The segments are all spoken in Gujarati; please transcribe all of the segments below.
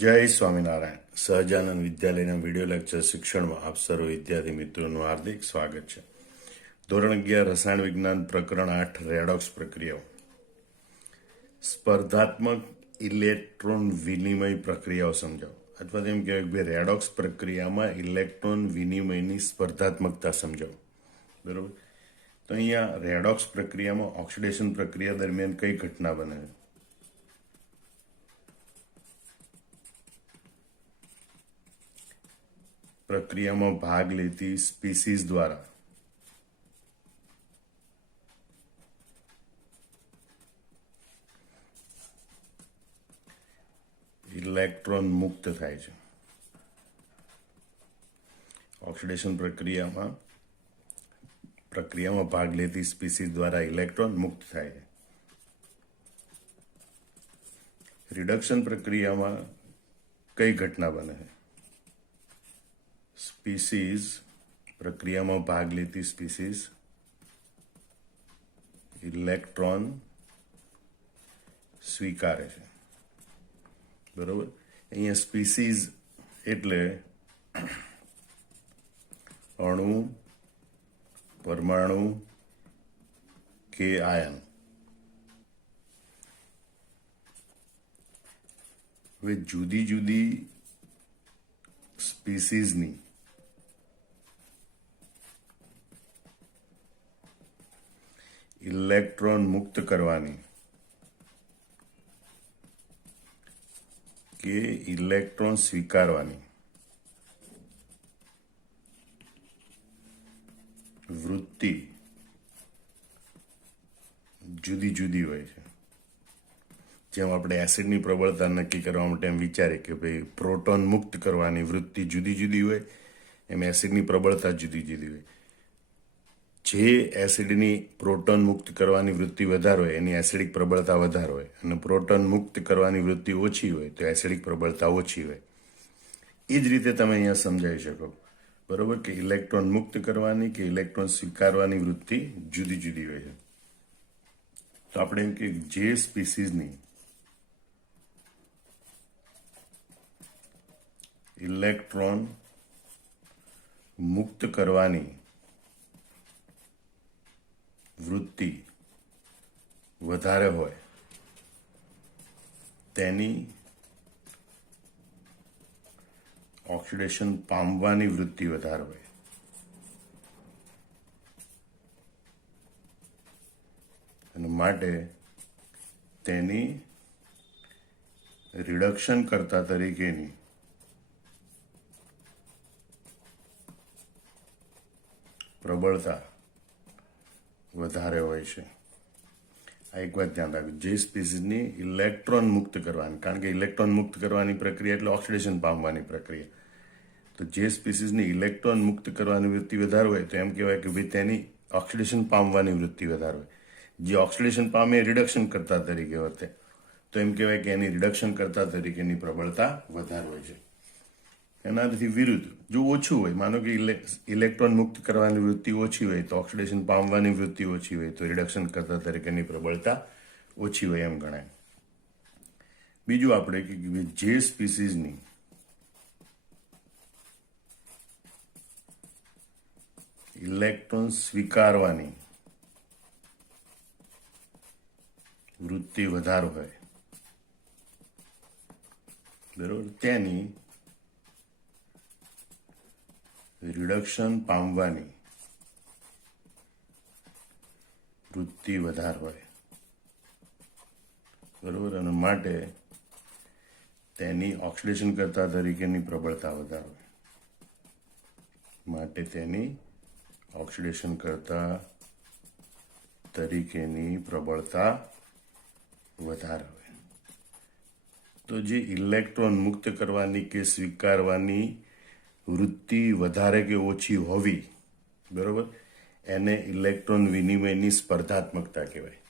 જય સ્વામિનારાયણ. સહજાનંદ વિદ્યાલયના વિડીયો લેક્ચર શિક્ષણમાં આપ સર્વ વિદ્યાર્થી મિત્રોનું હાર્દિક સ્વાગત છે. ધોરણ 11 રસાયણ વિજ્ઞાન પ્રકરણ 8 રેડોક્સ પ્રક્રિયાઓ. સ્પર્ધાત્મક ઇલેક્ટ્રોન વિનિમય પ્રક્રિયાઓ સમજાવો. અથવા તેમ કહેવાય કે રેડોક્સ પ્રક્રિયામાં ઇલેક્ટ્રોન વિનિમયની સ્પર્ધાત્મકતા સમજાવો. બરોબર. તો અહીંયા રેડોક્સ પ્રક્રિયામાં ઓક્સિડેશન પ્રક્રિયા દરમિયાન કઈ ઘટના બને છે? પ્રક્રિયામાં ભાગ લેતી સ્પીસીઝ દ્વારા ઇલેક્ટ્રોન મુક્ત થાય છે. ઓક્સિડેશન પ્રક્રિયામાં ભાગ લેતી સ્પીસીઝ દ્વારા ઇલેક્ટ્રોન મુક્ત થાય છે. રિડક્શન પ્રક્રિયામાં કઈ ઘટના બને છે? સ્પીસીઝ પ્રક્રિયામાં ભાગ લેતી સ્પીસીઝ ઇલેક્ટ્રોન સ્વીકારે છે. બરોબર. અહીંયા સ્પીસીઝ એટલે અણુ, પરમાણુ કે આયન. હવે જુદી જુદી સ્પીસીઝની ઇલેક્ટ્રોન મુક્ત કરવાની કે ઇલેક્ટ્રોન સ્વીકારવાની વૃત્તિ જુદી જુદી હોય છે. જેમ આપણે એસિડની પ્રબળતા નક્કી કરવા માટે એમ વિચારીએ કે ભાઈ પ્રોટોન મુક્ત કરવાની વૃત્તિ જુદી જુદી હોય, એમ એસિડની પ્રબળતા જુદી જુદી હોય. જે એસિડની પ્રોટોન મુક્ત કરવાની વૃત્તિ વધારે હોય એની એસિડિક પ્રબળતા વધારે હોય, અને પ્રોટોન મુક્ત કરવાની વૃત્તિ ઓછી હોય તો એસિડિક પ્રબળતા ઓછી હોય. એ જ રીતે તમે અહીંયા સમજાવી શકો. બરોબર કે ઇલેક્ટ્રોન મુક્ત કરવાની કે ઇલેક્ટ્રોન સ્વીકારવાની વૃત્તિ જુદી જુદી હોય છે. તો આપણે એમ કે જે સ્પીસીઝની ઇલેક્ટ્રોન મુક્ત કરવાની વૃત્તિ વધારે હોય તેની ઓક્સિડેશન પામવાની વૃત્તિ વધારે હોય. અને માટે તેની રિડક્શન કરતા તરીકેની પ્રબળતા વધારે હોય છે. આ એક વાત ધ્યાન રાખજો. જે સ્પીસીઝની ઇલેક્ટ્રોન મુક્ત કરવાની, કારણ કે ઇલેક્ટ્રોન મુક્ત કરવાની પ્રક્રિયા એટલે ઓક્સિડેશન પામવાની પ્રક્રિયા. તો જે સ્પીસીઝની ઇલેક્ટ્રોન મુક્ત કરવાની વૃત્તિ વધારે હોય તો એમ કહેવાય કે ભાઈ તેની ઓક્સિડેશન પામવાની વૃત્તિ વધારે હોય. જે ઓક્સિડેશન પામે એ રિડક્શન કરતા તરીકે વર્તે તો એમ કહેવાય કે એની રિડક્શન કરતા તરીકેની પ્રબળતા વધારે હોય છે. એનાથી વિરુદ્ધ જો ઓછું હોય, માનો કે ઇલેક્ટ્રોન મુક્ત કરવાની વૃત્તિ ઓછી હોય તો ઓક્સિડેશન પામવાની વૃત્તિ ઓછી હોય તો રિડક્શન કરતા તરીકેની પ્રબળતા ઓછી હોય એમ ગણાય. બીજું આપણે કે જે સ્પીસીઝની ઇલેક્ટ્રોન સ્વીકારવાની વૃત્તિ વધારે હોય, બરોબર, તેની રિડક્શન પામવાની વૃત્તિ વધારે હોય, બરોબર, અને માટે તેની ઓક્સિડેશન કરતા તરીકેની પ્રબળતા વધારે હોય. માટે તેની ઓક્સિડેશન કરતા તરીકેની પ્રબળતા વધારે હોય. તો જે ઇલેક્ટ્રોન મુક્ત કરવાની કે સ્વીકારવાની વૃત્તિ વધારે કે ઓછી હોવી, બરોબર, એને ઇલેક્ટ્રોન વિનિમયની સ્પર્ધાત્મકતા કહેવાય.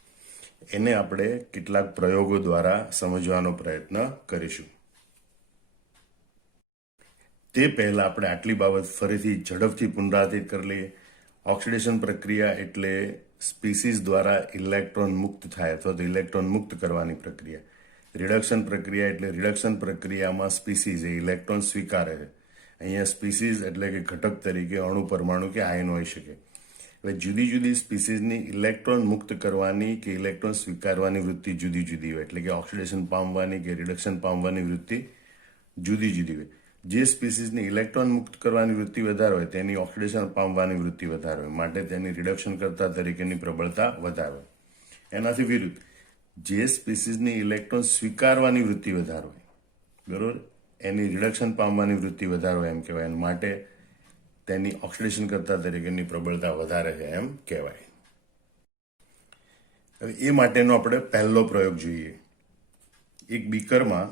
એને આપણે કેટલાક પ્રયોગો દ્વારા સમજવાનો પ્રયત્ન કરીશું. તે પહેલા આપણે આટલી બાબત ફરીથી ઝડપથી પુનરાવર્તિત કરી લઈએ. ઓક્સિડેશન પ્રક્રિયા એટલે સ્પીસીઝ દ્વારા ઇલેક્ટ્રોન મુક્ત થાય અથવા તો ઇલેક્ટ્રોન મુક્ત કરવાની પ્રક્રિયા. રિડક્શન પ્રક્રિયા એટલે રિડક્શન પ્રક્રિયામાં સ્પીસીઝ એ ઇલેક્ટ્રોન સ્વીકારે છે. અહીંયા સ્પીસીઝ એટલે કે ઘટક તરીકે અણુ, પરમાણુ કે આયન હોઈ શકે. હવે જુદી જુદી સ્પીસીઝની ઇલેક્ટ્રોન મુક્ત કરવાની કે ઇલેક્ટ્રોન સ્વીકારવાની વૃત્તિ જુદી જુદી હોય, એટલે કે ઓક્સિડેશન પામવાની કે રિડક્શન પામવાની વૃત્તિ જુદી જુદી હોય. જે સ્પીસીઝની ઇલેક્ટ્રોન મુક્ત કરવાની વૃત્તિ વધારે હોય તેની ઓક્સિડેશન પામવાની વૃત્તિ વધારે હોય, માટે તેની રિડક્શન કરતા તરીકેની પ્રબળતા વધારે હોય. એનાથી વિરુદ્ધ જે સ્પીસીઝની ઇલેક્ટ્રોન સ્વીકારવાની વૃત્તિ વધારે હોય, બરોબર, એની રિડક્શન પામવાની વૃત્તિ વધારે હોય એમ કહેવાય, માટે તેની ઓક્સિડેશન કરતા તરીકેની પ્રબળતા વધારે છે એમ કહેવાય. હવે એ માટેનો આપણે પહેલો પ્રયોગ જોઈએ. એક બીકરમાં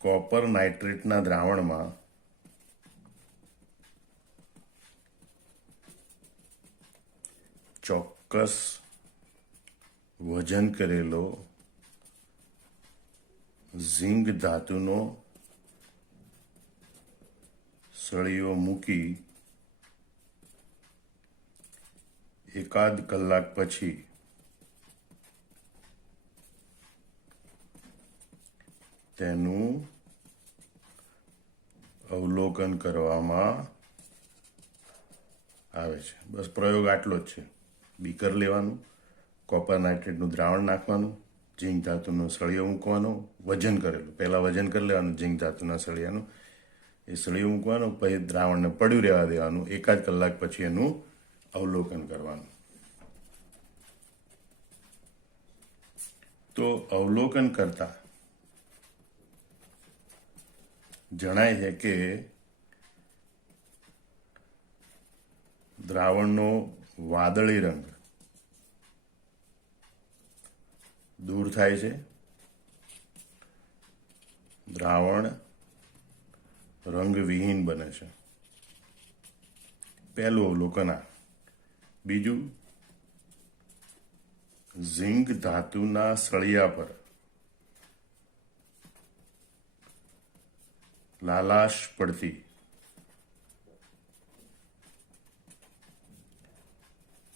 કોપર નાઇટ્રેટના દ્રાવણમાં ચોક્કસ વજન કરેલો ઝિંક ધાતુનો સળિયો મૂકી એકાદ કલાક પછી તેનું અવલોકન કરવામાં આવે છે. બસ પ્રયોગ આટલો જ છે. બીકર લેવાનું, કોપર નાઇટ્રેટનું દ્રાવણ નાખવાનું, ઝીંક ધાતુનો સળિયો મૂકવાનો, વજન કરેલું, પહેલાં વજન કરી લેવાનું ઝીંક ધાતુના સળિયાનું, એ સળિયો મૂકવાનો, પછી દ્રાવણને પડ્યું રહેવા દેવાનું, એકાદ કલાક પછી એનું અવલોકન કરવાનું. તો અવલોકન કરતા જણાય છે કે દ્રાવણનો વાદળી રંગ દૂર થાય છે, દ્રાવણ રંગવિહીન બને છે. પહેલું અવલોકન આ. બીજું, ઝિંક ધાતુના સળિયા પર લાલાશ પડતી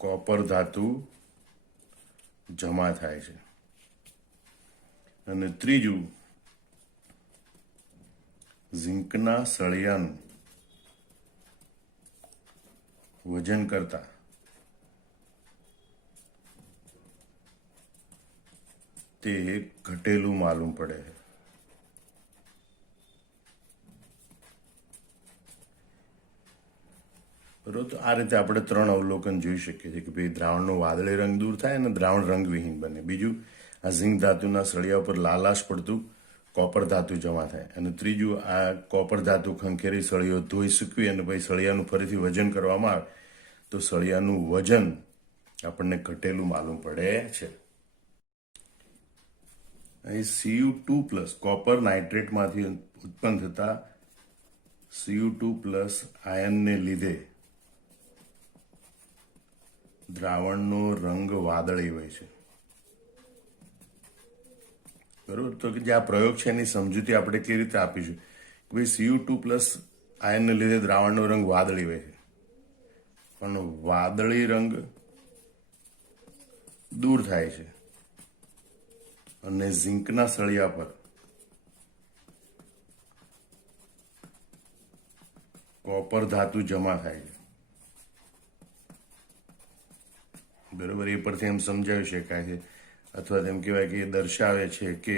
કોપર ધાતુ જમા થાય છે. અને ત્રીજું, ઝિંકના સળિયાનું વજન કરતા તે ઘટેલું માલુમ પડે છે. બરોબર, તો આ રીતે આપણે 3 અવલોકન જોઈ શકીએ છીએ કે ભાઈ દ્રાવણનો વાદળી રંગ દૂર થાય અને દ્રાવણ રંગવિહીન બને. બીજું, આ ઝિંક ધાતુના સળિયા ઉપર લાલાશ પડતું કોપર ધાતુ જમા થાય. અને ત્રીજું, આ કોપર ધાતુ ખંખેરી સળિયો ધોઈ સૂકવી અને પછી સળિયાનું ફરીથી વજન કરવામાં આવે તો સળિયાનું વજન આપણને ઘટેલું માલુમ પડે છે. અહીં Cu2+ કોપર નાઇટ્રેટમાંથી ઉત્પન્ન થતા Cu2+ આયનને લીધે દ્રાવણનો રંગ વાદળી હોય છે. બરોબર, તો કે જે આ પ્રયોગ છે એની સમજૂતી આપણે કેવી રીતે આપીશું કે ભાઈ Cu2+ આયનને લીધે દ્રાવણનો રંગ વાદળી હોય છે, પણ વાદળી રંગ દૂર થાય છે અને ઝિંકના સળિયા પર કોપર ધાતુ જમા થાય છે. બરોબર, એ પરથી એમ સમજાવી શકાય છે અથવા તેમ કહેવાય કે એ દર્શાવે છે કે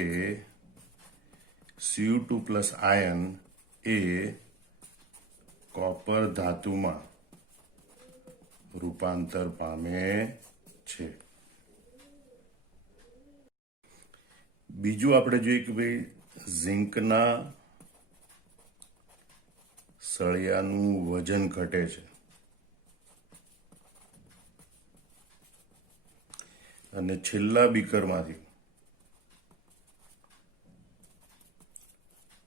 Cu2+ આયન એ કોપર ધાતુમાં રૂપાંતર પામે છે. બીજું આપણે જોઈએ કે ભાઈ ઝિંકના સળિયાનું વજન ઘટે છે અને છેલ્લા બીકરમાંથી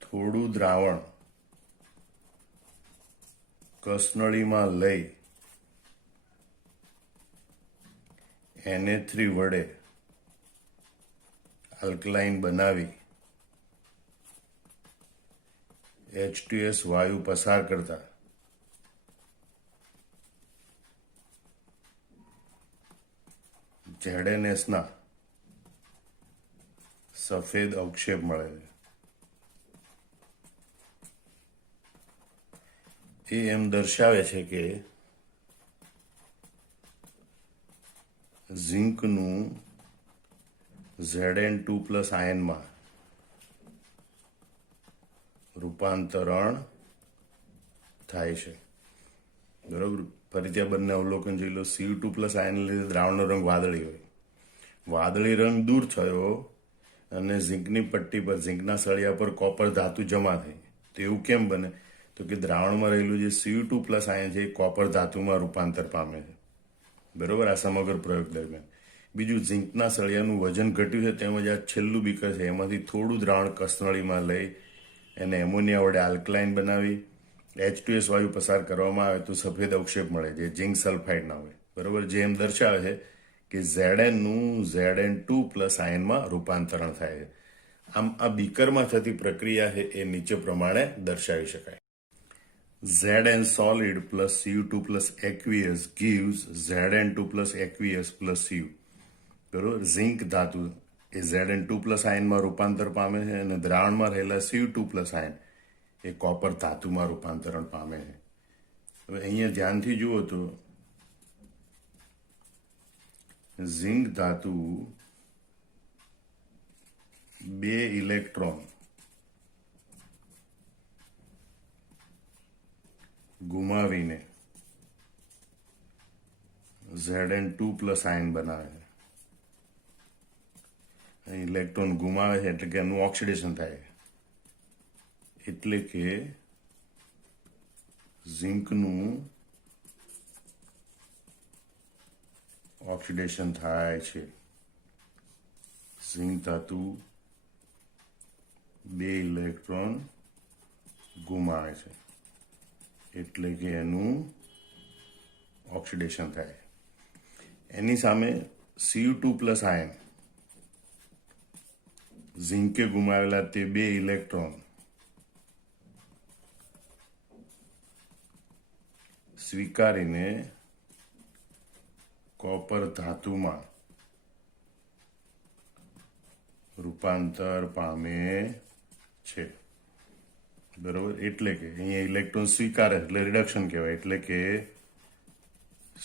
થોડું દ્રાવણ કસનળીમાં લઈ Na3 વડે આલ્કલાઇન બનાવી H2S વાયુ પસાર કરતા ZnS ના સફેદ અવક્ષેપ મળે છે એ એમ દર્શાવે છે કે ઝીંકનું Zn2+ આયનમાં રૂપાંતરણ થાય છે. બરોબર, ફરી ત્યાં બંને અવલોકન જોઈ લો. Cu2+ આયન લીધે દ્રાવણનો રંગ વાદળી હોય, વાદળી રંગ દૂર થયો અને ઝીંકની પટ્ટી પર, ઝીંકના સળિયા પર કોપર ધાતુ જમા થઈ. તો એવું કેમ બને? તો કે દ્રાવણમાં રહેલું જે Cu2+ આયન છે એ કોપર ધાતુમાં રૂપાંતર પામે છે. બરોબર, આ સમગ્ર પ્રયોગ દરમિયાન. બીજું, ઝીંકના સળિયાનું વજન ઘટ્યું છે, તેમજ આ છેલ્લું બીકર છે એમાંથી થોડું દ્રાવણ કસનળીમાં લઈ એને એમોનિયા વડે આલ્કલાઇન બનાવી H2S વાયુ પસાર કરવામાં આવે તો સફેદ અવક્ષેપ મળે, જે ઝીંક સલ્ફાઇડ ના હોય. બરોબર, જે એમ દર્શાવે છે કે Zn નું Zn2+ આયનમાં રૂપાંતરણ થાય છે. આમ આ બીકરમાં થતી પ્રક્રિયા છે એ નીચે પ્રમાણે દર્શાવી શકાય. Zn solid plus Cu2+ aqueous gives Zn2+ aqueous plus Cu. બરોબર, ઝીંક ધાતુ એ Zn2+ આયનમાં રૂપાંતર પામે છે અને દ્રાવણમાં રહેલા Cu2+ આયન એ કોપર ધાતુમાં રૂપાંતરણ પામે છે. હવે અહીંયા ધ્યાનથી જુઓ તો ઝીંક ધાતુ 2 ઇલેક્ટ્રોન ગુમાવીને Zn2+ આયન બનાવે છે. ઇલેક્ટ્રોન ગુમાવે છે એટલે કે એનું ઓક્સિડેશન થાય, એટલે કે ઝીંકનું ઓક્સિડેશન થાય છે. ઝીંક ધાતુ 2 ઇલેક્ટ્રોન ગુમાવે છે એટલે કે એનું ઓક્સિડેશન થાય. એની સામે Cu2+ આયન ઝીંકે ગુમાવેલા તે 2 ઇલેક્ટ્રોન સ્વીકારીને કોપર ધાતુમાં રૂપાંતર પામે છે. બરોબર, એટલે કે અહીંયા ઇલેક્ટ્રોન સ્વીકારે એટલે રિડક્શન કહેવાય, એટલે કે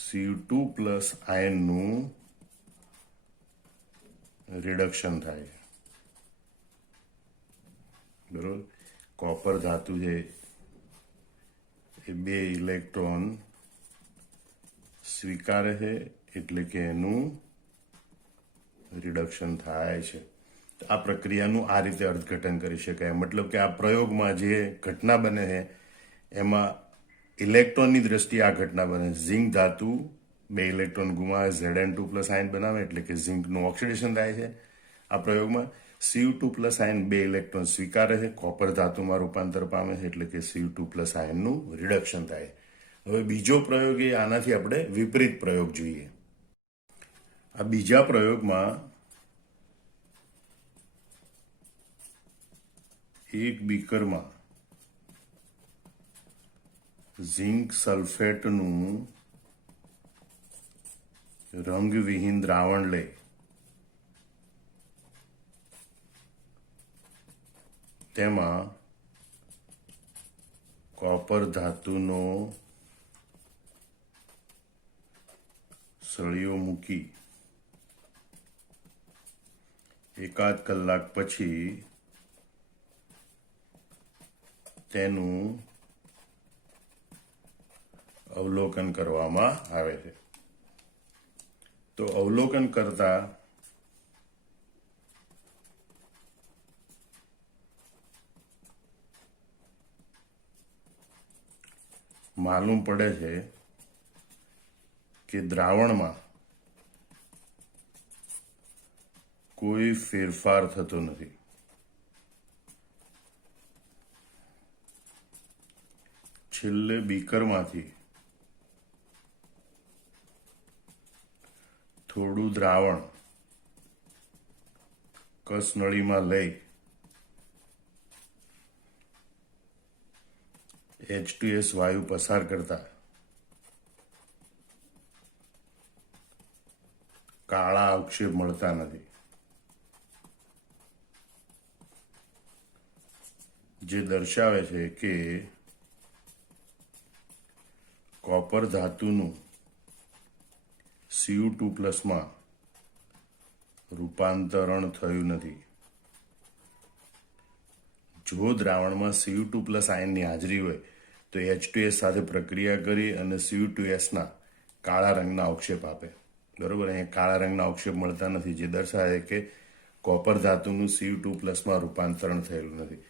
Cu2+ આયનનું રિડક્શન થાય. બરોબર, કોપર ધાતુ છે એ 2 ઇલેક્ટ્રોન સ્વીકારે છે એટલે કે એનું રિડક્શન થાય છે. આ પ્રક્રિયાનું આ રીતે અર્થઘટન કરી શકાય. મતલબ કે આ પ્રયોગમાં જે ઘટના બને છે એમાં ઇલેક્ટ્રોનની દ્રષ્ટિએ આ ઘટના બને. ઝીંક ધાતુ 2 ઇલેક્ટ્રોન ગુમાવે, Zn2+ આયન બનાવે એટલે કે ઝીંકનું ઓક્સિડેશન થાય છે. આ પ્રયોગમાં Cu2+ આયન 2 ઇલેક્ટ્રોન સ્વીકારે છે, કોપર ધાતુમાં રૂપાંતર પામે છે એટલે કે Cu2+ આયનનું રિડક્શન થાય. હવે બીજો પ્રયોગ એ આનાથી આપણે વિપરીત પ્રયોગ જોઈએ. આ બીજા પ્રયોગમાં એક બીકરમાં ઝીંક સલ્ફેટનું રંગવિહીન દ્રાવણ લે તેમાં કોપર ધાતુનો સળિયો મૂકી એકાદ કલાક પછી તેનું અવલોકન કરવામાં આવે છે. તો અવલોકન કરતા માલુમ પડે છે કે દ્રાવણમાં કોઈ ફેરફાર થતો નથી. છેલ્લે બીકરમાંથી થોડું દ્રાવણ કસનળીમાં લઈ H2S વાયુ પસાર કરતા કાળા અવક્ષેપ મળતા નથી, જે દર્શાવે છે કે કોપર ધાતુનું Cu2+ માં રૂપાંતરણ થયું નથી. જો દ્રાવણમાં Cu2+ આયનની હાજરી હોય તો H2S સાથે પ્રક્રિયા કરી અને Cu2S ના કાળા રંગના અવક્ષેપ આપે. બરોબર, અહીંયા કાળા રંગના અવક્ષેપ મળતા નથી, જે દર્શાવે કે કોપર ધાતુનું Cu2+ માં રૂપાંતરણ થયેલું નથી.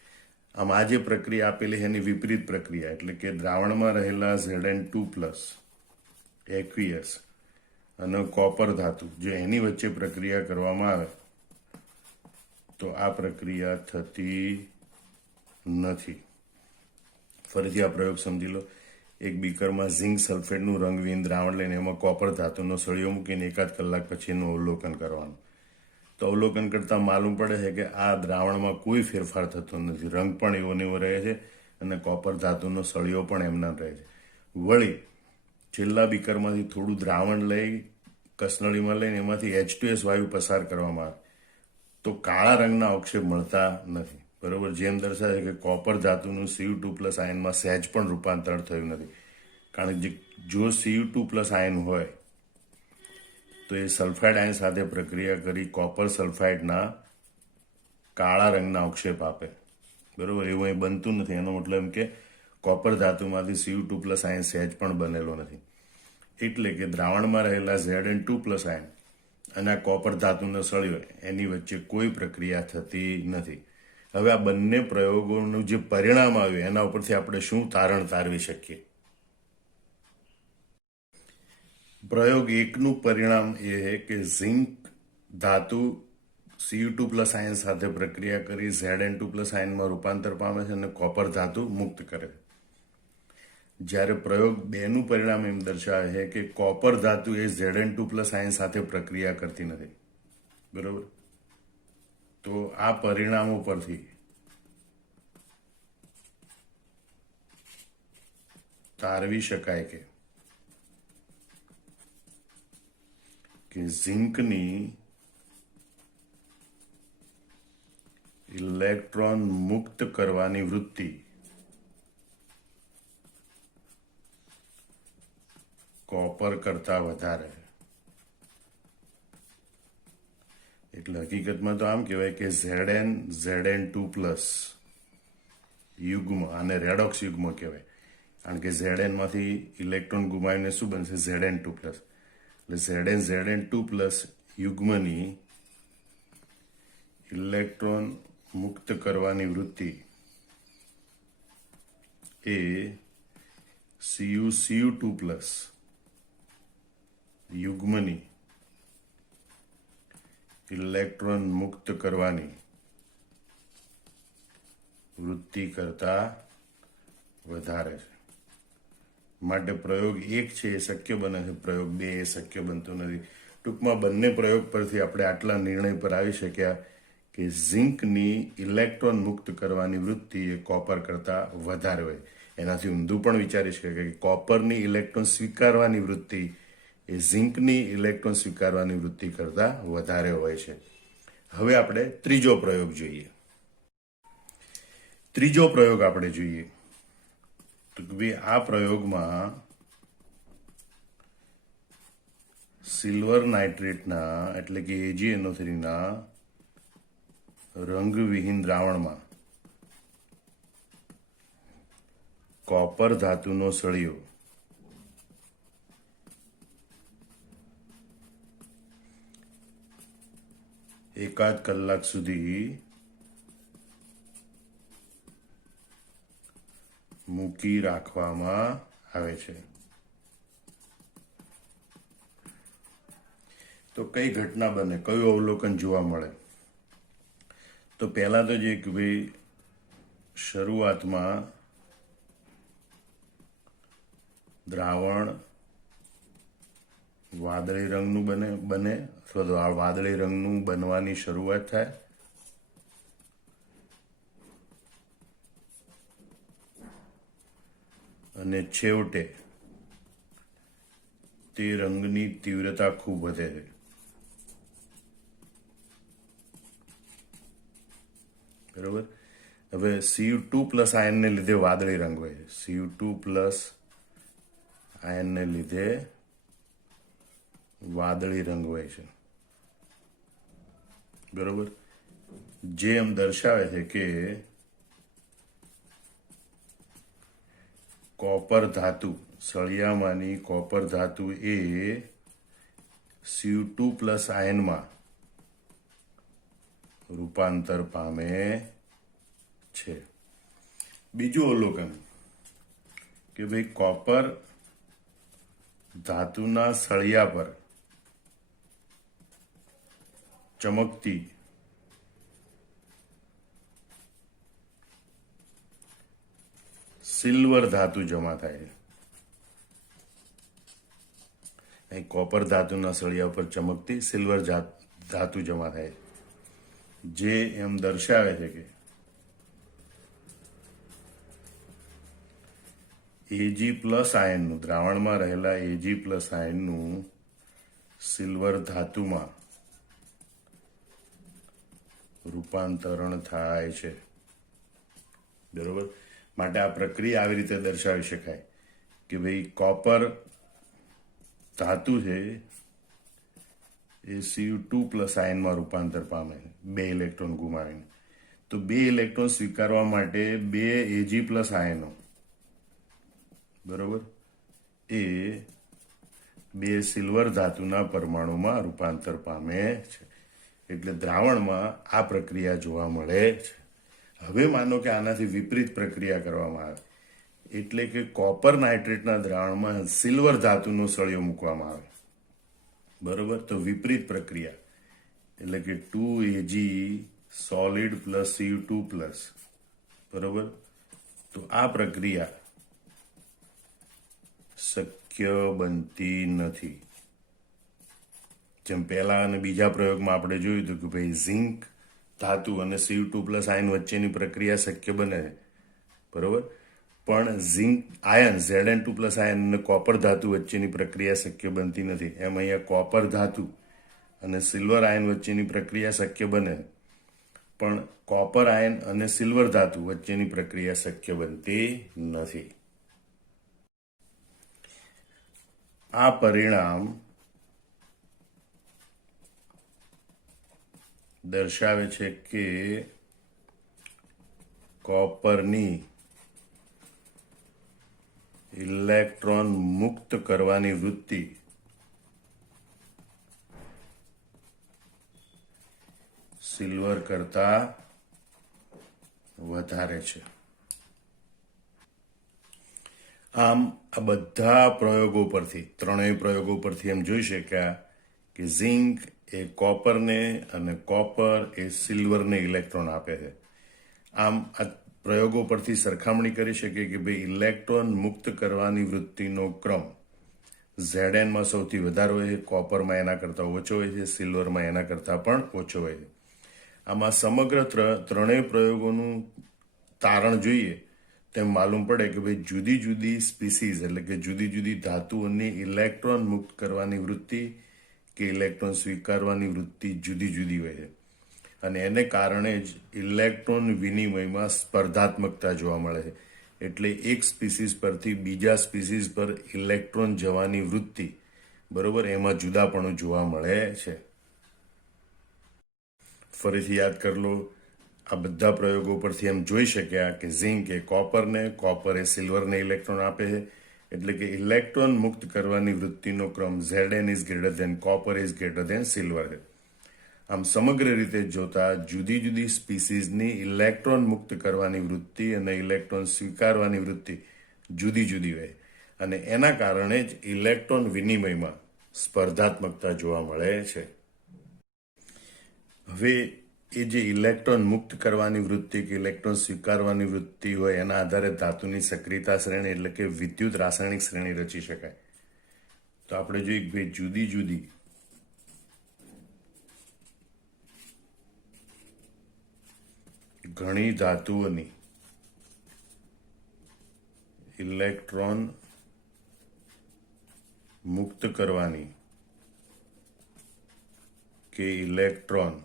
આમ આ જે પ્રક્રિયા આપેલી છે એની વિપરીત પ્રક્રિયા, એટલે કે દ્રાવણમાં રહેલા Zn2+ એક્વિયસ અને કોપર ધાતુ જો એની વચ્ચે પ્રક્રિયા કરવામાં આવે તો આ પ્રક્રિયા થતી નથી. ફરીથી આ પ્રયોગ સમજી લો. એક બીકરમાં ઝિંક સલ્ફેટનું રંગવિહીન દ્રાવણ લઈને એમાં કોપર ધાતુનો સળિયો મૂકીને 1 કલાક પછી એનું અવલોકન કરવાનું. તો અવલોકન કરતા માલુમ પડે છે કે આ દ્રાવણમાં કોઈ ફેરફાર થતો નથી, રંગ પણ એવો ને એવો રહે છે અને કોપર ધાતુનો સળિયો પણ એમના રહે છે. વળી છેલ્લા બીકરમાંથી થોડું દ્રાવણ લઈ કસનળીમાં લઈને એમાંથી H2S વાયુ પસાર કરવામાં આવે તો કાળા રંગના અવક્ષેપ મળતા નથી. બરોબર, જેમ દર્શાવે છે કે કોપર ધાતુનું Cu2+ આયનમાં સહેજ પણ રૂપાંતરણ થયું નથી. કારણ કે જો Cu2+ આયન હોય તો એ સલ્ફાઇડ આયન સાથે પ્રક્રિયા કરી કોપર સલ્ફાઇડના કાળા રંગના અવક્ષેપ આપે. બરોબર, એવું અહીં બનતું નથી. એનો મતલબ એમ કે કોપર ધાતુમાંથી Cu2+ આયન સહેજ પણ બનેલો નથી. એટલે કે દ્રાવણમાં રહેલા Zn2+ આયન અને આ કોપર ધાતુનો સળિયો એની વચ્ચે કોઈ પ્રક્રિયા થતી નથી. હવે આ બંને પ્રયોગોનું જે પરિણામ આવ્યું એના ઉપરથી આપણે શું તારણ તારવી શકીએ? પ્રયોગ 1નું પરિણામ એ છે કે ઝિંક ધાતુ Cu2+ આયન સાથે પ્રક્રિયા કરી Zn2+ આયનમાં રૂપાંતર પામે છે અને કોપર ધાતુ મુક્ત કરે છે. જ્યારે પ્રયોગ 2નું પરિણામ એમ દર્શાવે છે કે કોપર ધાતુ એ Zn2+ આયન સાથે પ્રક્રિયા કરતી નથી. બરોબર, તો આ પરિણામો પરથી તારવી શકાય કે ઝિંકની ઇલેક્ટ્રોન મુક્ત કરવાની વૃત્તિ કોપર કરતા વધારે. એટલે હકીકતમાં તો આમ કહેવાય કે Zn2+ યુગ્મ, આને રેડોક્સ યુગ્મ કહેવાય. કારણ કે Zn માંથી ઇલેક્ટ્રોન ગુમાવીને શું બનશે? Zn2+. એટલે Zn2+ યુગ્મની ઇલેક્ટ્રોન મુક્ત કરવાની વૃત્તિ એ Cu2+ યુગ્મની ઇલેક્ટ્રોન મુક્ત કરવાની વૃત્તિ કરતા વધારે છે. માટે પ્રયોગ 1 છે એ શક્ય બને છે, પ્રયોગ 2 એ શક્ય બનતો નથી. ટૂંકમાં બંને પ્રયોગ પરથી આપણે આટલા નિર્ણય પર આવી શક્યા કે ઝિંકની ઇલેક્ટ્રોન મુક્ત કરવાની વૃત્તિ એ કોપર કરતા વધારે હોય. એનાથી ઊંધું પણ વિચારી શકાય કે કોપરની ઇલેક્ટ્રોન સ્વીકારવાની વૃત્તિ એ ઝિંકની ઇલેક્ટ્રોન સ્વીકારવાની વૃત્તિ કરતા વધારે હોય છે. હવે આપણે ત્રીજો પ્રયોગ જોઈએ. તો ભાઈ આ પ્રયોગમાં સિલ્વર નાઇટ્રેટના એટલે કે AgNO3ના રંગવિહીન દ્રાવણમાં કોપર ધાતુનો સળિયો એકાદ કલાક સુધી મૂકી રાખવામાં આવે છે. તો કઈ ઘટના બને, કયું અવલોકન જોવા મળે? તો પહેલા તો જે કે ભાઈ શરૂઆતમાં દ્રાવણ વાદળી રંગનું બને અથવા તો આ વાદળી રંગનું બનવાની શરૂઆત થાય. અને છેવટે તે રંગની તીવ્રતા ખૂબ વધે છે. બરોબર. હવે Cu2+ આયનને લીધે વાદળી રંગ હોય છે. Cu2+ આયનને લીધે વાદળી રંગ હોય છે. બરોબર. જે એમ દર્શાવે છે કે કોપર ધાતુ, સળિયામાંની કોપર ધાતુ એ Cu2+ આયનમાં રૂપાંતર પામે છે. બીજું અવલોકન કે ભાઈ કોપર ધાતુના સળિયા પર ચમકતી સિલ્વર ધાતુ જમા થાય છે. અહીં કોપર ધાતુના સળિયા પર ચમકતી સિલ્વર ધાતુ જમા થાય છે, જે એમ દર્શાવે છે કે Ag+ આયનનું, દ્રાવણમાં રહેલા Ag+ આયનનું સિલ્વર ધાતુમાં રૂપાંતરણ થાય છે. બરોબર. માટે આ પ્રક્રિયા આવી રીતે દર્શાવી શકાય કે ભાઈ કોપર ધાતુ છે એ Cu2+ આયનમાં રૂપાંતર પામે, 2 ઇલેક્ટ્રોન ગુમાવીને. તો 2 ઇલેક્ટ્રોન સ્વીકારવા માટે 2 Ag+ આયનો, બરોબર, એ 2 સિલ્વર ધાતુના પરમાણુમાં રૂપાંતર પામે છે. એટલે દ્રાવણમાં આ પ્રક્રિયા જોવા મળે છે. હવે માનો કે આનાથી વિપરીત પ્રક્રિયા કરવામાં આવે, એટલે કે કોપર નાઇટ્રેટના દ્રાવણમાં સિલ્વર ધાતુનો સળિયો મૂકવામાં આવે, બરોબર. તો વિપરીત પ્રક્રિયા એટલે કે 2Ag સોલિડ પ્લસ Cu2+, બરોબર. તો આ પ્રક્રિયા શક્ય બનતી નથી. જેમ પહેલા અને બીજા પ્રયોગમાં આપણે જોયું હતું કે ભાઈ ઝિંક ધાતુ અને Cu2+ આયન વચ્ચેની પ્રક્રિયા શક્ય બને છે, બરોબર. પણ ઝિંક આયન Zn2+ આયન અને કોપર ધાતુ વચ્ચેની પ્રક્રિયા શક્ય બનતી નથી. એમ અહીંયા કોપર ધાતુ અને સિલ્વર આયન વચ્ચેની પ્રક્રિયા શક્ય બને, પણ કોપર આયન અને સિલ્વર ધાતુ વચ્ચેની પ્રક્રિયા શક્ય બનતી નથી. આ પરિણામ દર્શાવે છે કે કોપરની ઇલેક્ટ્રોન મુક્ત કરવાની વૃત્તિ સિલ્વર કરતા વધારે છે. આમ આ બધા પ્રયોગો પરથી, ત્રણેય પ્રયોગો પરથી એમ જોઈ શક્યા કે ઝિંક એ કોપરને અને કોપર એ સિલ્વરને ઇલેક્ટ્રોન આપે છે. આમ આ પ્રયોગો પરથી સરખામણી કરી શકીએ કે ભાઈ ઇલેક્ટ્રોન મુક્ત કરવાની વૃત્તિનો ક્રમ Znમાં સૌથી વધારે હોય છે, કોપરમાં એના કરતાં ઓછો હોય છે, સિલ્વરમાં એના કરતાં પણ ઓછો હોય છે. આમાં સમગ્ર ત્રણેય પ્રયોગોનું તારણ જોઈએ તેમ માલુમ પડે કે ભાઈ જુદી જુદી સ્પીસીઝ એટલે કે જુદી જુદી ધાતુઓની ઇલેક્ટ્રોન મુક્ત કરવાની વૃત્તિ કે ઇલેક્ટ્રોન સ્વીકારવાની વૃત્તિ જુદી જુદી હોય છે. અને એને કારણે જ ઇલેક્ટ્રોન વિનિમયમાં સ્પર્ધાત્મકતા જોવા મળે છે. એટલે એક સ્પીસીઝ પરથી બીજા સ્પીસીઝ પર ઇલેક્ટ્રોન જવાની વૃત્તિ, બરોબર, એમાં જુદાપણું જોવા મળે છે. ફરીથી યાદ કરી લો, આ બધા પ્રયોગો પરથી એમ જોઈ શક્યા કે ઝિંક એ કોપરને, કોપર એ સિલ્વરને ઇલેક્ટ્રોન આપે છે. એટલે કે ઇલેક્ટ્રોન મુક્ત કરવાની વૃત્તિનો ક્રમ Zn is greater than copper is greater than silver છે. આમ સમગ્ર રીતે જોતા જુદી જુદી સ્પીસીઝની ઇલેક્ટ્રોન મુક્ત કરવાની વૃત્તિ અને ઇલેક્ટ્રોન સ્વીકારવાની વૃત્તિ જુદી જુદી હોય, અને એના કારણે જ ઇલેક્ટ્રોન વિનિમયમાં સ્પર્ધાત્મકતા જોવા મળે છે. હવે એ જે ઇલેક્ટ્રોન મુક્ત કરવાની વૃત્તિ કે ઇલેક્ટ્રોન સ્વીકારવાની વૃત્તિ હોય એના આધારે ધાતુની સક્રિયતા શ્રેણી એટલે કે વિદ્યુત રાસાયણિક શ્રેણી રચી શકાય. તો આપણે જોઈએ કે ભાઈ જુદી જુદી ઘણી ધાતુઓની ઇલેક્ટ્રોન મુક્ત કરવાની કે ઇલેક્ટ્રોન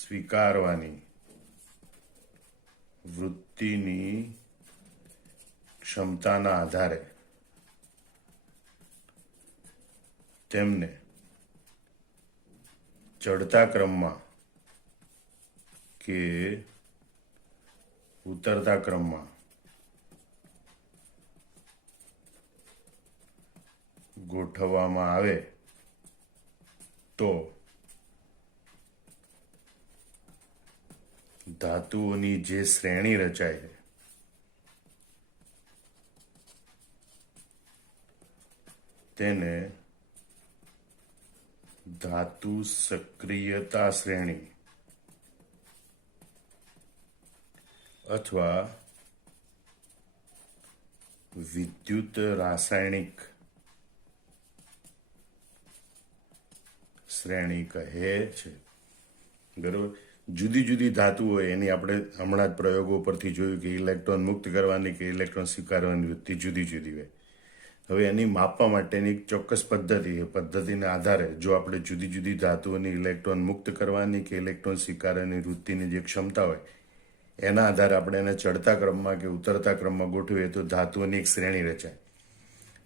સ્વીકારવાની વૃત્તિની ક્ષમતાના આધારે તેમને ચડતા ક્રમમાં કે ઉતરતા ક્રમમાં ગોઠવવામાં આવે તો ધાતુઓની જે શ્રેણી રચાય છે તેને ધાતુ સક્રિયતા શ્રેણી અથવા વિદ્યુત રાસાયણિક શ્રેણી કહે છે. બરોબર. જુદી જુદી ધાતુ હોય એની આપણે હમણાં જ પ્રયોગો પરથી જોયું કે ઇલેક્ટ્રોન મુક્ત કરવાની કે ઇલેક્ટ્રોન સ્વીકારવાની વૃત્તિ જુદી જુદી હોય. હવે એની માપવા માટેની એક ચોક્કસ પદ્ધતિ છે. પદ્ધતિના આધારે જો આપણે જુદી જુદી ધાતુઓની ઇલેક્ટ્રોન મુક્ત કરવાની કે ઇલેક્ટ્રોન સ્વીકારવાની વૃત્તિની જે ક્ષમતા હોય એના આધારે આપણે એને ચડતા ક્રમમાં કે ઉતરતા ક્રમમાં ગોઠવીએ તો ધાતુઓની એક શ્રેણી રચાય,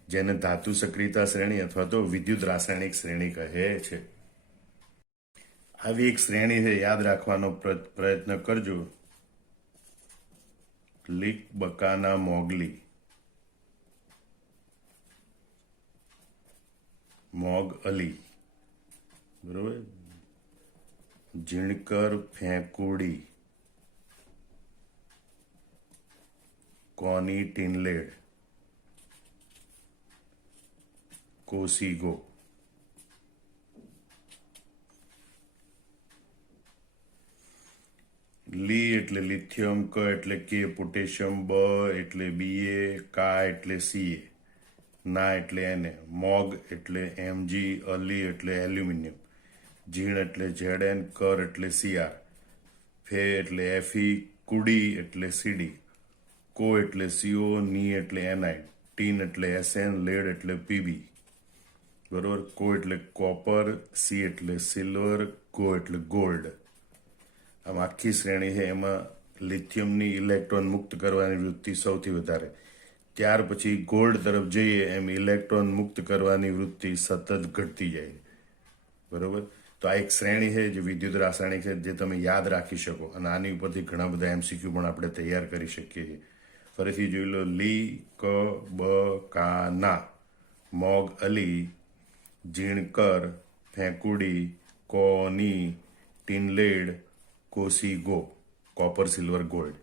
જેને ધાતુ સક્રિયતા શ્રેણી અથવા તો વિદ્યુત રાસાયણિક શ્રેણી કહે છે. આવી એક શ્રેણી છે, યાદ રાખવાનો પ્રયત્ન કરજો. લીક બકાના મોગલી, મોગ અલી, બરોબર, ઝીણકર ફેંકુડી, કોની ટીનલેડ, કોસીગો. લી એટલે લિથિયમ, ક એટલે કે પોટેશિયમ, બ એટલે બીએ, કા એટલે સીએ, ના એટલે એને, મોગ એટલે એમજી, અલી એટલે એલ્યુમિનિયમ, ઝીણ એટલે ઝેડએન, કર એટલે સીઆર, ફે એટલે એફઈ, કુડી એટલે સીડી, કો એટલે સીઓ, ની એટલે એનઆઈ, ટીન એટલે એસએન, લેડ એટલે પીબી. બરોબર. કો એટલે કોપર, સી એટલે સિલ્વર, ગો એટલે ગોલ્ડ. આમ આખી શ્રેણી છે. એમાં લિથિયમની ઇલેક્ટ્રોન મુક્ત કરવાની વૃત્તિ સૌથી વધારે. ત્યાર પછી ગોલ્ડ તરફ જઈએ એમ ઇલેક્ટ્રોન મુક્ત કરવાની વૃત્તિ સતત ઘટતી જાય. બરોબર. તો આ એક શ્રેણી છે જે વિદ્યુત રાસાયણિક છે, જે તમે યાદ રાખી શકો અને આની ઉપરથી ઘણા બધા એમસીક્યુ પણ આપણે તૈયાર કરી શકીએ છીએ. ફરીથી જોઈ લો. લી, ક, બ, કા, ના, મોગ અલી, ઝીણકર ફેંકુડી, કોની ટીનલેડ, કોસી ગો, કોપર સિલ્વર ગોલ્ડ.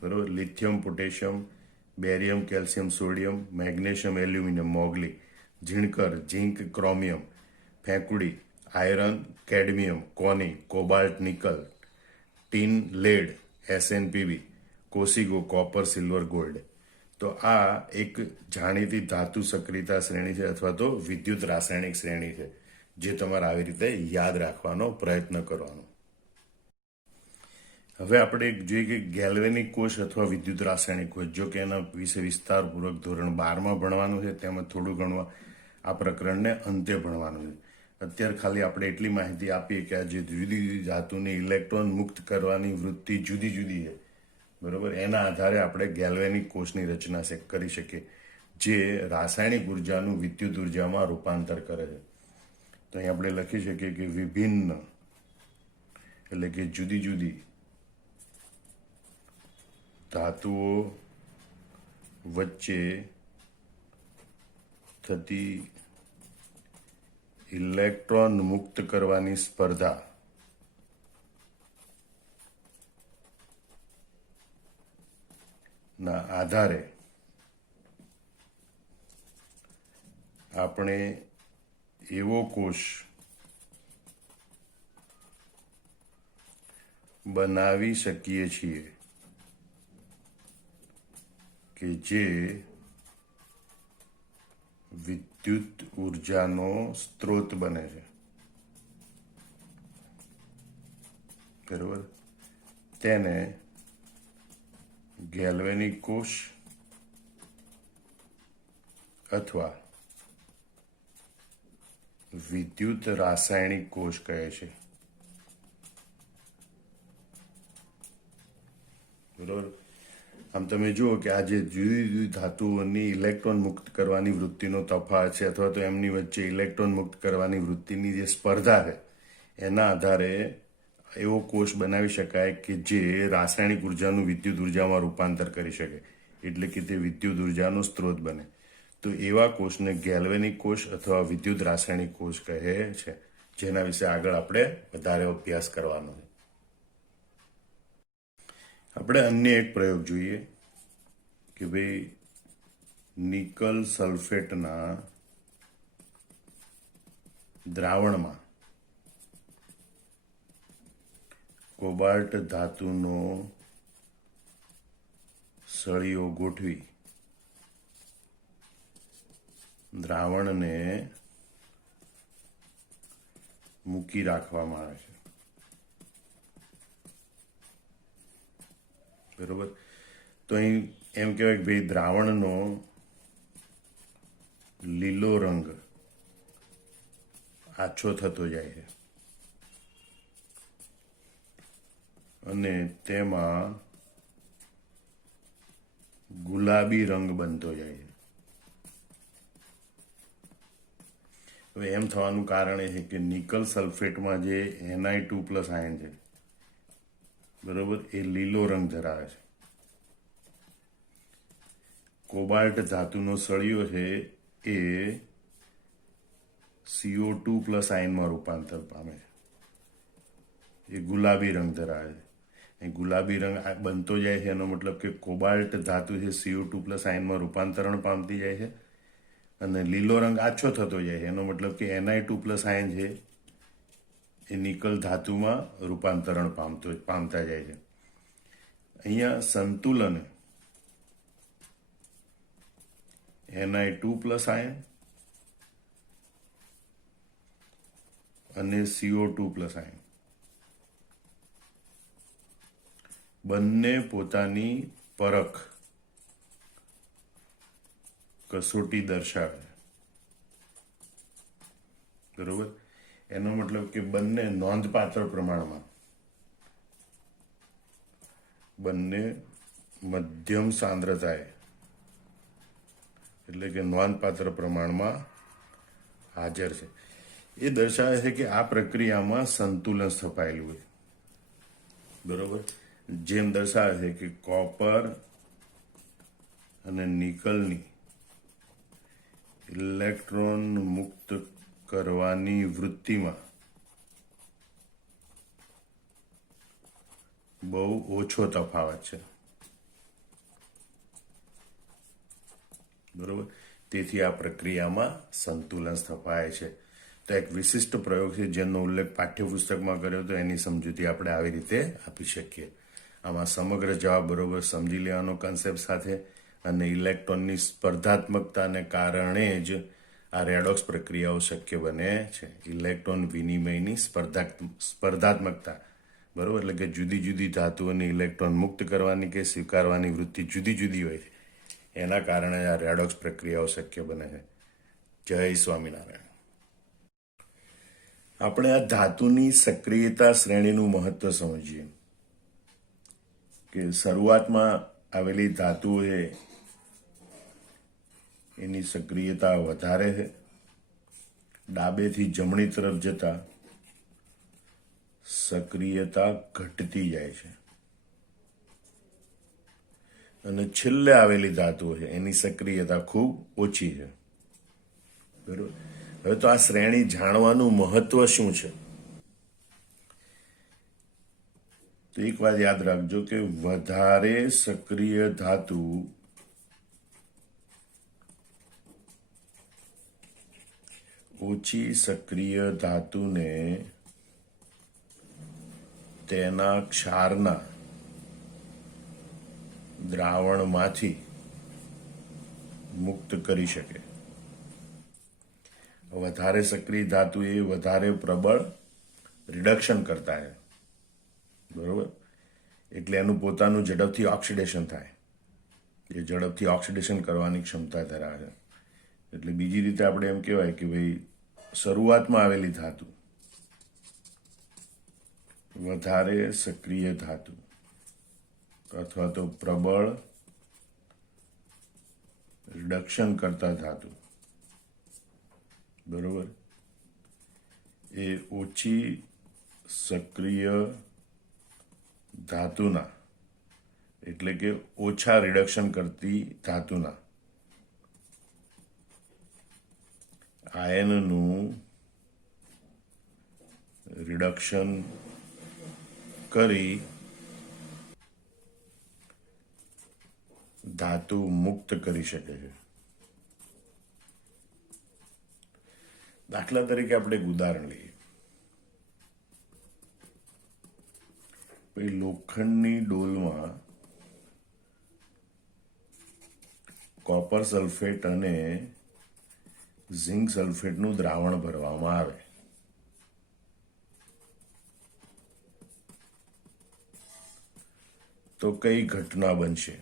બરોબર. Lithium potassium, barium calcium sodium, magnesium aluminium મોગલી, ઝીણકર ઝીંક ક્રોમિયમ, ફેંકુડી આયરન કેડમિયમ કોની cobalt nickel, tin lead S N P B, કોસીગો કોપર સિલ્વર ગોલ્ડ. તો આ એક જાણીતી ધાતુ સક્રિયતા શ્રેણી છે અથવા તો વિદ્યુત રાસાયણિક શ્રેણી છે, જે તમારે આવી રીતે યાદ રાખવાનો પ્રયત્ન કરવાનો. હવે આપણે જોઈએ કે ગેલ્વેનિક કોષ અથવા વિદ્યુત રાસાયણિક કોષ, જો કે એના વિશે વિસ્તારપૂર્વક ધોરણ 12માં ભણવાનું છે, તેમાં થોડું ઘણું આ પ્રકરણને અંતે ભણવાનું છે. અત્યારે ખાલી આપણે એટલી માહિતી આપીએ કે આ જે જુદી જુદી ધાતુની ઇલેક્ટ્રોન મુક્ત કરવાની વૃત્તિ જુદી જુદી છે, બરોબર, એના આધારે આપણે ગેલ્વેનિક કોષની રચના કરી શકીએ, જે રાસાયણિક ઉર્જાનું વિદ્યુત ઉર્જામાં રૂપાંતર કરે છે. તો અહીં આપણે લખી શકીએ કે વિભિન્ન એટલે કે જુદી જુદી ધાતુઓ વચ્ચે થતી ઇલેક્ટ્રોન મુક્ત કરવાની સ્પર્ધા ના આધારે આપણે એવો કોષ બનાવી શકીએ છીએ કે જે વિદ્યુત ઉર્જાનો સ્ત્રોત બને છે. બરોબર. તેને ગેલ્વેનિક કોષ અથવા વિદ્યુત રાસાયણિક કોષ કહે છે. બરોબર. આમ તમે જુઓ કે આ જે જુદી જુદી ધાતુઓની ઇલેક્ટ્રોન મુક્ત કરવાની વૃત્તિનો તફાવત છે, અથવા તો એમની વચ્ચે ઇલેક્ટ્રોન મુક્ત કરવાની વૃત્તિની જે સ્પર્ધા છે, એના આધારે એવો કોષ બનાવી શકાય કે જે રાસાયણિક ઉર્જાનું વિદ્યુત ઉર્જામાં રૂપાંતર કરી શકે, એટલે કે તે વિદ્યુત ઉર્જાનો સ્ત્રોત બને. તો એવા કોષને ગેલ્વેનિક કોષ અથવા વિદ્યુત રાસાયણિક કોષ કહે છે, જેના વિશે આગળ આપણે વધારે અભ્યાસ કરવાનો છે. આપણે અન્ય એક પ્રયોગ જોઈએ કે ભાઈ નિકલ સલ્ફેટના દ્રાવણમાં કોબાલ્ટ ધાતુનો સળિયો ગોઠવી દ્રાવણને મૂકી રાખવામાં આવે છે. બરોબર. તો અહીં એમ કહેવાય કે ભાઈ દ્રાવણનો લીલો રંગ આછો થતો જાય છે અને તેમાં ગુલાબી રંગ બનતો જાય છે. હવે એમ થવાનું કારણ એ છે કે નિકલ સલ્ફેટમાં જે Ni2+ આયન છે, બરોબર, એ લીલો રંગ ધરાવે છે. કોબાલ્ટ ધાતુનો સળિયો છે એ CO2+ આયનમાં રૂપાંતર પામે છે, એ ગુલાબી રંગ ધરાવે છે. એ ગુલાબી રંગ બનતો જાય છે, એનો મતલબ કે કોબાલ્ટ ધાતુ છે CO2+ આયનમાં રૂપાંતરણ પામતી જાય છે, અને લીલો રંગ આછો થતો જાય છે, એનો મતલબ કે Ni2+ આયન છે એ નિકલ ધાતુમાં રૂપાંતરણ પામતા જાય છે. અહીંયા સંતુલન Ni2+ આયન અને CO2+ આયન બંને પોતાની પરખ કસોટી દર્શાવે. બરોબર. એનો મતલબ કે બંને નોંધપાત્ર પ્રમાણમાં, બંને મધ્યમ સાંદ્રતાએ, એટલે કે નોંધપાત્ર પ્રમાણમાં હાજર છે. એ દર્શાવે છે કે આ પ્રક્રિયામાં સંતુલન સ્થપાયેલું હોય. બરોબર. જેમ દર્શાવે છે કે કોપર અને નિકલની ઇલેક્ટ્રોન મુક્ત કરવાની વૃત્તિમાં બહુ ઓછો તફાવત છે. બરોબર. તેથી આ પ્રક્રિયામાં સંતુલન સ્થપાય છે. તો એક વિશિષ્ટ પ્રયોગ છે જેનો ઉલ્લેખ પાઠ્યપુસ્તકમાં કર્યો હતો, એની સમજૂતી આપણે આવી રીતે આપી શકીએ. આમાં સમગ્ર જવાબ બરોબર સમજી લેવાનો કન્સેપ્ટ સાથે, અને ઇલેક્ટ્રોનની સ્પર્ધાત્મકતાને કારણે જ આ રેડોક્સ પ્રક્રિયાઓ શક્ય બને છે. ઇલેક્ટ્રોન વિનિમયની સ્પર્ધાત્મકતા, બરોબર, એટલે કે જુદી જુદી ધાતુઓની ઇલેક્ટ્રોન મુક્ત કરવાની કે સ્વીકારવાની વૃત્તિ જુદી જુદી હોય છે, એના કારણે આ રેડોક્સ પ્રક્રિયાઓ શક્ય બને છે. જય સ્વામિનારાયણ. આપણે આ ધાતુની સક્રિયતા શ્રેણીનું મહત્વ સમજીએ કે શરૂઆતમાં આવેલી ધાતુઓ છે એની સક્રિયતા વધારે છે, ડાબેથી જમણી તરફ જતા સક્રિયતા ઘટતી જાય છે, અને છેલ્લે આવેલી ધાતુઓ છે એની સક્રિયતા ખૂબ ઓછી છે. બરોબર. હવે તો આ શ્રેણી જાણવાનું મહત્વ શું છે? તો એક વાત યાદ રાખજો કે વધારે સક્રિય ધાતુ ઓછી સક્રિય ધાતુને તેના ક્ષારના દ્રાવણમાંથી મુક્ત કરી શકે. વધારે સક્રિય ધાતુ એ વધારે પ્રબળ રિડક્શન કરતા છે. બરોબર. એટલે એનું પોતાનું ઝડપથી ઓક્સિડેશન થાય, એ ઝડપથી ઓક્સિડેશન કરવાની ક્ષમતા ધરાવે છે. એટલે બીજી રીતે આપણે એમ કહેવાય કે ભાઈ શરૂઆતમાં આવેલી ધાતુ વધારે સક્રિય ધાતુ અથવા તો પ્રબળ રિડક્શન કરતા ધાતુ, બરોબર, એ ઓછી સક્રિય ધાતુના એટલે કે ઓછા રિડક્શન કરતી ધાતુના આયનનું રિડક્શન કરી ધાતુ મુક્ત કરી શકે છે. દાખલા તરીકે આપણે એક ઉદાહરણ લઈએ. લોખંડની ડોલમાં કોપર સલ્ફેટ અને ઝિંક સલ્ફેટનું દ્રાવણ ભરવામાં આવે. તો કઈ ઘટના બનશે?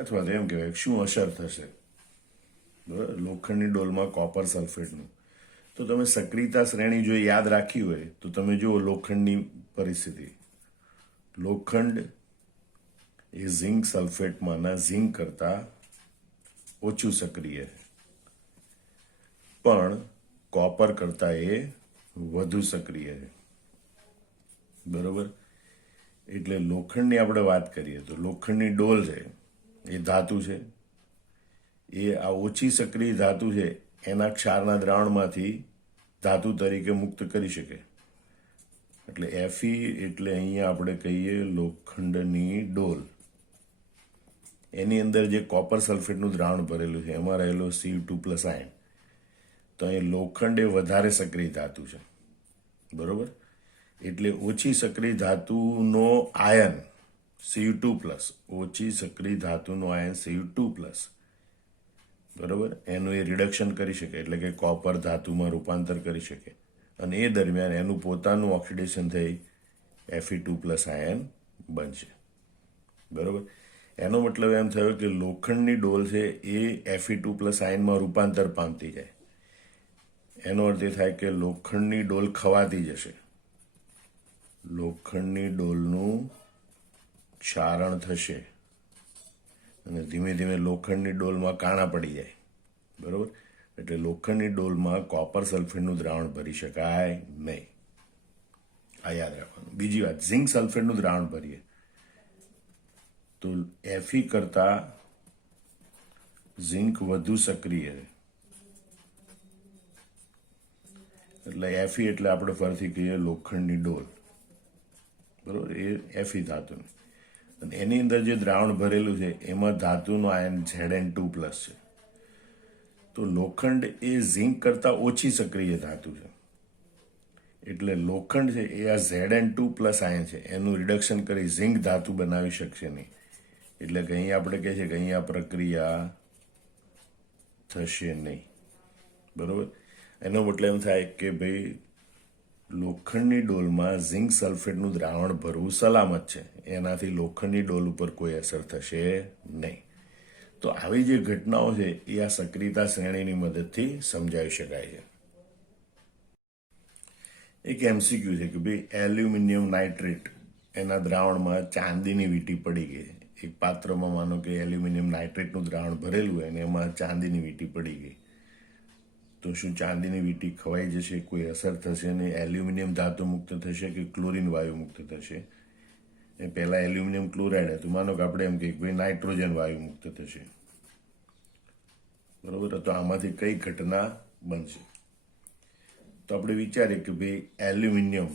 અથવા તો એમ કહેવાય શું અસર થશે? બરાબર, લોખંડની ડોલમાં કોપર સલ્ફેટનું. તો તમે સક્રિયતા શ્રેણી જો યાદ રાખી હોય તો તમે જુઓ લોખંડની પરિસ્થિતિ. લોખંડ એ ઝિંક સલ્ફેટમાંના ઝિંક કરતા ઓછું સક્રિય છે, પણ કોપર કરતા એ વધુ સક્રિય છે. બરોબર, એટલે લોખંડની આપણે વાત કરીએ તો લોખંડની ડોલ છે એ ધાતુ છે. એ આ ઓછી સક્રિય ધાતુ છે એના ક્ષારના દ્રાવણમાંથી ધાતુ તરીકે મુક્ત કરી શકે. એટલે Fe એટલે અહીંયા આપણે કહીએ લોખંડની ડોલ. એની અંદર જે કોપર સલ્ફેટનું દ્રાવણ ભરેલું છે એમાં રહેલો Cu2+ આયન. તો અહીં લોખંડ એ વધારે સક્રિય ધાતુ છે. બરોબર, એટલે ઓછી સક્રિય ધાતુનો આયન Cu2+, ઓછી સક્રિય ધાતુનો આયન Cu2+, બરોબર, એનું એ રિડક્શન કરી શકે, એટલે કે કોપર ધાતુમાં રૂપાંતર કરી શકે. અને એ દરમિયાન એનું પોતાનું ઓક્સિડેશન થઈ Fe2+ આયન બનશે. બરોબર, એનો મતલબ એમ થયો કે લોખંડની ડોલ છે એ Fe2+ આયનમાં રૂપાંતર પામતી જાય. એનો અર્થ એ થાય કે લોખંડની ડોલ ખવાતી જશે. લોખંડની ડોલનું ક્ષારણ થશે અને ધીમે ધીમે લોખંડની ડોલમાં કાણા પડી જાય. બરોબર, એટલે લોખંડની ડોલમાં કોપર સલ્ફેટનું દ્રાવણ ભરી શકાય નહીં. આ યાદ રાખવાનું. બીજી વાત, ઝિંક સલ્ફેટનું દ્રાવણ ભરીએ તો Fe કરતા ઝિંક વધુ સક્રિય છે. એટલે Fe એટલે આપણે ફરીથી કહીએ લોખંડની ડોલ. બરોબર, એ Fe ધાતુની. અને એની અંદર જે દ્રાવણ ભરેલું છે એમાં ધાતુનો આયન Zn2+ છે. તો લોખંડ એ ઝિંક કરતા ઓછી સક્રિય ધાતુ છે. એટલે લોખંડ છે એ આ Zn2+ આયન છે એનું રિડક્શન કરી ઝિંક ધાતુ બનાવી શકશે નહીં. એટલે કે અહીંયા આપણે કહે છે કે અહીંયા પ્રક્રિયા થશે નહીં. બરોબર, એનો મતલબ એમ થાય કે ભાઈ લોખંડની ડોલમાં ઝિંક સલ્ફેટનું દ્રાવણ ભરવું સલામત છે, એનાથી લોખંડની ડોલ ઉપર કોઈ અસર થશે નહીં. તો આવી જે ઘટનાઓ છે એ આ સક્રિયતા શ્રેણીની મદદથી સમજાવી શકાય છે. એક MCQ છે કે ભાઈ એલ્યુમિનિયમ નાઇટ્રેટ એના દ્રાવણમાં ચાંદીની વીંટી પડી ગઈ. એક પાત્રમાં માનો કે એલ્યુમિનિયમ નાઇટ્રેટનું દ્રાવણ ભરેલું હોય અને એમાં ચાંદીની વીંટી પડી ગઈ. તો શું ચાંદીની વીંટી ખવાઈ જશે, કોઈ અસર થશે ને એલ્યુમિનિયમ ધાતુ મુક્ત થશે કે ક્લોરીન વાયુ મુક્ત થશે? એ પહેલાં એલ્યુમિનિયમ ક્લોરાઇડ હતું, માનો કે આપણે એમ કહીએ કે ભાઈ નાઇટ્રોજન વાયુ મુક્ત થશે. બરોબર, તો આમાંથી કઈ ઘટના બનશે? તો આપણે વિચારીએ કે ભાઈ એલ્યુમિનિયમ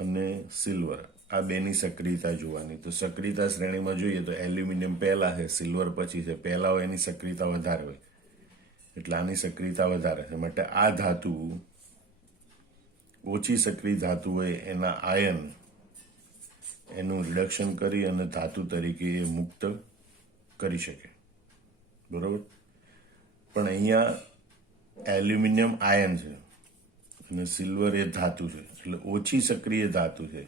અને સિલ્વર આ બેની સક્રિયતા જોવાની. તો સક્રિયતા શ્રેણીમાં જોઈએ તો એલ્યુમિનિયમ પહેલા છે, સિલ્વર પછી છે. પહેલા હોય એની સક્રિયતા વધારે હોય એટલે આની સક્રિયતા વધારે છે. માટે આ ધાતુ ઓછી સક્રિય ધાતુ હોય એના આયન એનું રિડક્શન કરી અને ધાતુ તરીકે એ મુક્ત કરી શકે. બરોબર, પણ અહીંયા એલ્યુમિનિયમ આયન છે અને સિલ્વર એ ધાતુ છે. એટલે ઓછી સક્રિય ધાતુ છે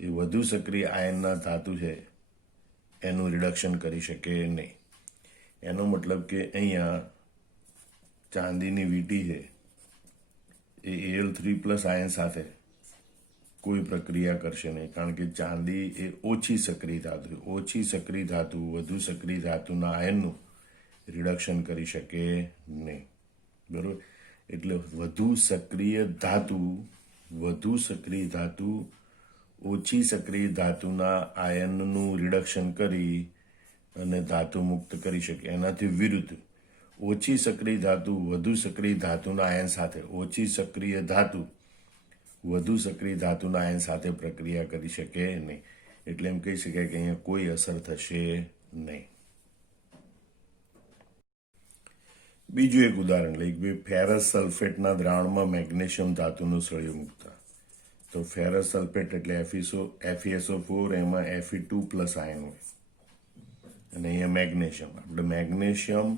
એ વધુ સક્રિય આયનના ધાતુ છે એનું રિડક્શન કરી શકે નહીં. એનો મતલબ કે અહીંયા ચાંદીની વીંટી છે એ Al3+ આયન સાથે કોઈ પ્રક્રિયા કરશે નહીં, કારણ કે ચાંદી એ ઓછી સક્રિય ધાતુ છે. ઓછી સક્રિય ધાતુ વધુ સક્રિય ધાતુના આયનનું રિડક્શન કરી શકે નહીં. બરોબર? એટલે વધુ સક્રિય ધાતુ ઓછી સક્રિય ધાતુના આયનનું રિડક્શન કરી અને ધાતુ મુક્ત કરી શકે. એનાથી વિરુદ્ધ ઓછી સક્રિય ધાતુ વધુ સક્રિય ધાતુના આયન સાથે વધુ સક્રિય ધાતુના આયન સાથે પ્રક્રિયા કરી શકે નહીં. એટલે એમ કહી શકાય કે અહીંયા કોઈ અસર થશે નહીં. બીજું એક ઉદાહરણ લઈએ કે ફેરસ સલ્ફેટના દ્રાવણમાં મેગ્નેશિયમ ધાતુનું સળિયો મૂકતા. તો ફેરસ સલ્ફેટ એટલે FeSO4, એમાં Fe2+ આયન હોય અને અહીંયા મેગ્નેશિયમ. આપણે મેગ્નેશિયમ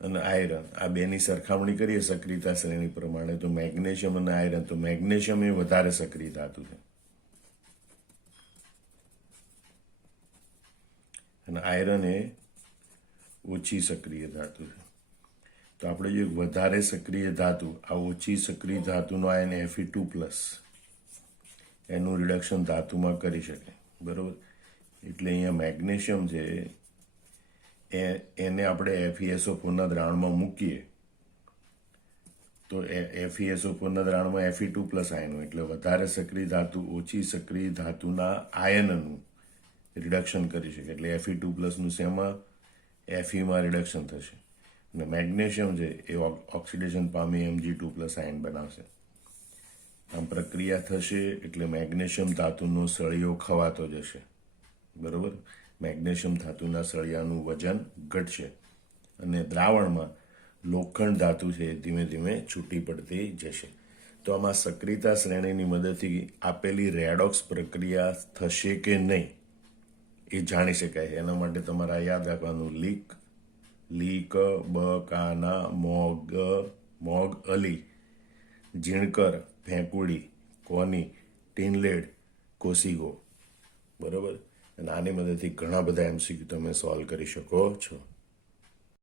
અને આયરન આ બેની સરખામણી કરીએ સક્રિયતા શ્રેણી પ્રમાણે, તો મેગ્નેશિયમ અને આયરન, તો મેગ્નેશિયમ એ વધારે સક્રિય ધાતુ છે અને આયરન એ ઓછી સક્રિય ધાતુ છે. તો આપણે જો વધારે સક્રિય ધાતુ, આ ઓછી સક્રિય ધાતુનો આયન Fe2+, એનું રિડક્શન ધાતુમાં કરી શકે. બરોબર? એટલે અહીંયા મેગ્નેશિયમ છે એને આપણે FeSO4ના દ્રાવણમાં મૂકીએ તો FeSO4ના દ્રાવણમાં Fe2+ આયન હોય, એટલે વધારે સક્રિય ધાતુ ઓછી સક્રિય ધાતુના આયનનું રિડક્શન કરી શકે. એટલે Fe2+નું શેમાં? Feમાં રિડક્શન થશે અને મેગ્નેશિયમ છે એ ઓક્સિડેશન પામી Mg2+ આયન બનાવશે. આમ પ્રક્રિયા થશે એટલે મેગ્નેશિયમ ધાતુનો સળિયો ખવાતો જશે. બરોબર? મેગ્નેશિયમ ધાતુના સળિયાનું વજન ઘટશે અને દ્રાવણમાં લોખંડ ધાતુ છે ધીમે ધીમે છૂટી પડતી જશે. તો આમાં સક્રિયતા શ્રેણીની મદદથી આપેલી રેડોક્સ પ્રક્રિયા થશે કે નહીં એ જાણી શકાય. એના માટે તમારે યાદ રાખવાનું લીક, બકાના, મોગ, અલી, ઝીણકર, ભેંકુડી, કોની, ટીનલેડ, કોસીગો. બરોબર? અને આની મદદથી ઘણા બધા MCQ તમે સોલ્વ કરી શકો છો.